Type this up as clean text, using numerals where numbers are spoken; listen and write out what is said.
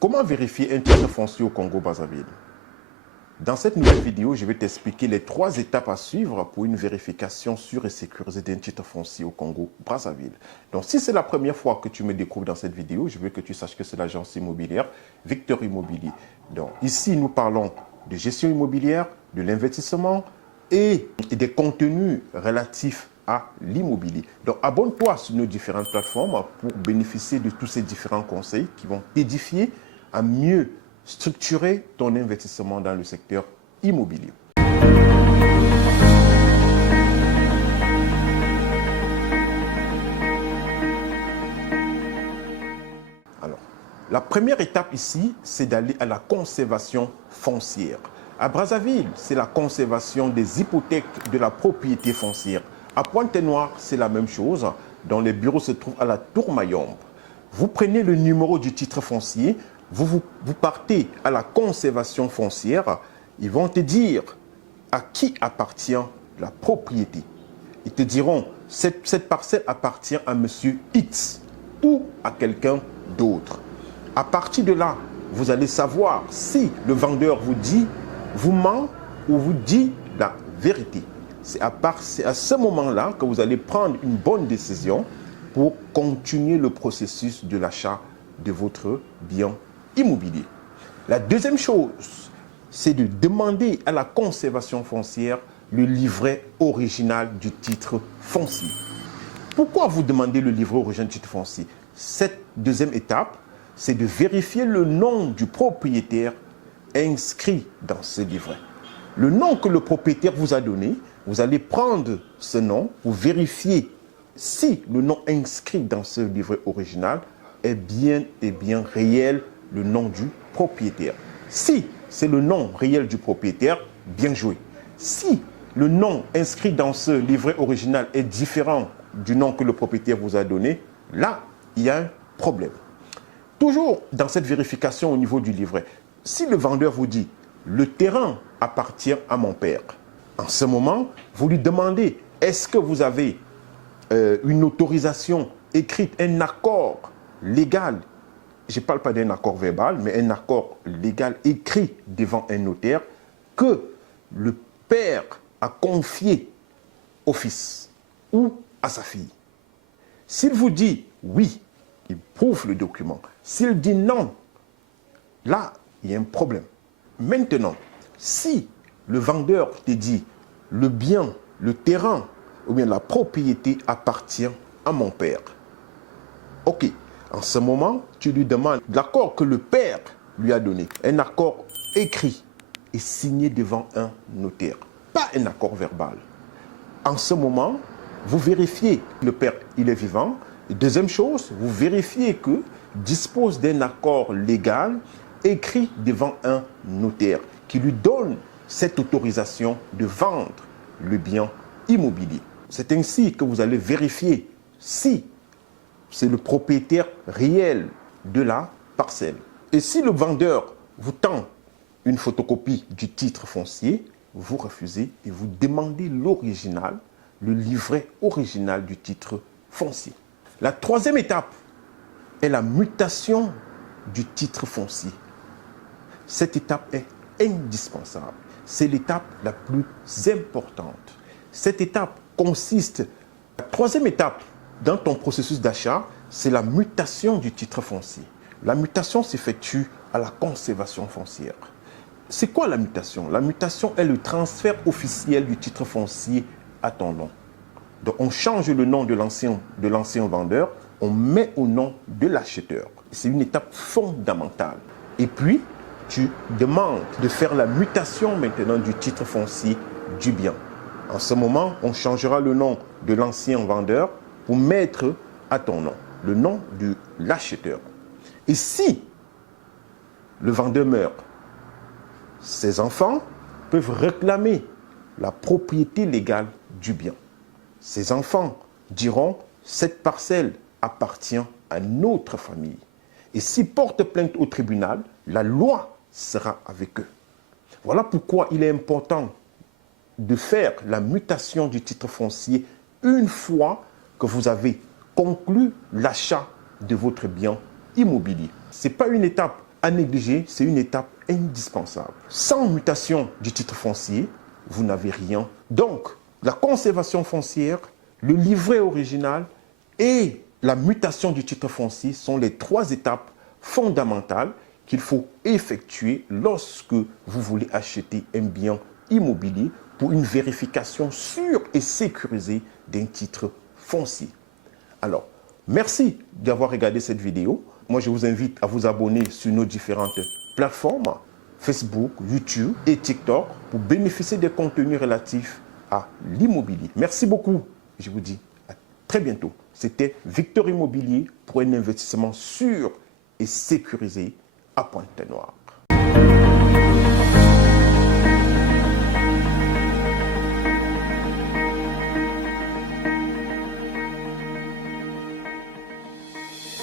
Comment vérifier un titre foncier au Congo-Brazzaville? Dans cette nouvelle vidéo, je vais t'expliquer les 3 étapes à suivre pour une vérification sûre et sécurisée d'un titre foncier au Congo-Brazzaville. Donc, si c'est la première fois que tu me découvres dans cette vidéo, je veux que tu saches que c'est l'agence immobilière Victor Immobilier. Donc, ici, nous parlons de gestion immobilière, de l'investissement et des contenus relatifs à l'immobilier. Donc, abonne-toi sur nos différentes plateformes pour bénéficier de tous ces différents conseils qui vont t'édifier à mieux structurer ton investissement dans le secteur immobilier. Alors, la première étape ici, c'est d'aller à la conservation foncière. À Brazzaville, c'est la conservation des hypothèques de la propriété foncière. À Pointe-Noire, c'est la même chose, dont les bureaux se trouvent à la Tour Mayombe. Vous prenez le numéro du titre foncier, vous partez à la conservation foncière, ils vont te dire à qui appartient la propriété. Ils te diront, cette parcelle appartient à monsieur X ou à quelqu'un d'autre. À partir de là, vous allez savoir si le vendeur vous ment ou vous dit la vérité. C'est à ce moment-là que vous allez prendre une bonne décision pour continuer le processus de l'achat de votre bien immobilier. La deuxième chose, c'est de demander à la conservation foncière le livret original du titre foncier. Pourquoi vous demandez le livret original du titre foncier? Cette deuxième étape, c'est de vérifier le nom du propriétaire inscrit dans ce livret. Le nom que le propriétaire vous a donné, vous allez prendre ce nom pour vérifier si le nom inscrit dans ce livret original est bien réel le nom du propriétaire. Si c'est le nom réel du propriétaire, bien joué. Si le nom inscrit dans ce livret original est différent du nom que le propriétaire vous a donné, là, il y a un problème. Toujours dans cette vérification au niveau du livret, si le vendeur vous dit « le terrain appartient à mon père », en ce moment, vous lui demandez « est-ce que vous avez une autorisation écrite, un accord légal ?» Je ne parle pas d'un accord verbal, mais un accord légal écrit devant un notaire que le père a confié au fils ou à sa fille. S'il vous dit oui, il prouve le document. S'il dit non, là, il y a un problème. Maintenant, si le vendeur te dit le bien, le terrain ou bien la propriété appartient à mon père, ok. En ce moment, tu lui demandes l'accord que le père lui a donné, un accord écrit et signé devant un notaire, pas un accord verbal. En ce moment, vous vérifiez que le père il est vivant. Et deuxième chose, vous vérifiez qu'il dispose d'un accord légal écrit devant un notaire qui lui donne cette autorisation de vendre le bien immobilier. C'est ainsi que vous allez vérifier si c'est le propriétaire réel de la parcelle. Et si le vendeur vous tend une photocopie du titre foncier, vous refusez et vous demandez l'original, le livret original du titre foncier. La troisième étape est la mutation du titre foncier. Cette étape est indispensable. C'est l'étape la plus importante. Cette étape consiste, la troisième étape dans ton processus d'achat, c'est la mutation du titre foncier. La mutation s'effectue à la conservation foncière. C'est quoi la mutation? La mutation est le transfert officiel du titre foncier à ton nom. Donc on change le nom de l'ancien vendeur, on met au nom de l'acheteur. C'est une étape fondamentale. Et puis, tu demandes de faire la mutation maintenant du titre foncier du bien. En ce moment, on changera le nom de l'ancien vendeur pour mettre à ton nom, le nom de l'acheteur. Et si le vendeur meurt, ses enfants peuvent réclamer la propriété légale du bien. Ses enfants diront, cette parcelle appartient à notre famille. Et s'ils portent plainte au tribunal, la loi sera avec eux. Voilà pourquoi il est important de faire la mutation du titre foncier une fois que vous avez conclu l'achat de votre bien immobilier. Ce n'est pas une étape à négliger, c'est une étape indispensable. Sans mutation du titre foncier, vous n'avez rien. Donc, la conservation foncière, le livret original et la mutation du titre foncier sont les 3 étapes fondamentales qu'il faut effectuer lorsque vous voulez acheter un bien immobilier pour une vérification sûre et sécurisée d'un titre foncier. Alors, merci d'avoir regardé cette vidéo. Moi, je vous invite à vous abonner sur nos différentes plateformes, Facebook, YouTube et TikTok, pour bénéficier des contenus relatifs à l'immobilier. Merci beaucoup. Je vous dis à très bientôt. C'était Victor Immobilier pour un investissement sûr et sécurisé à Pointe-Noire.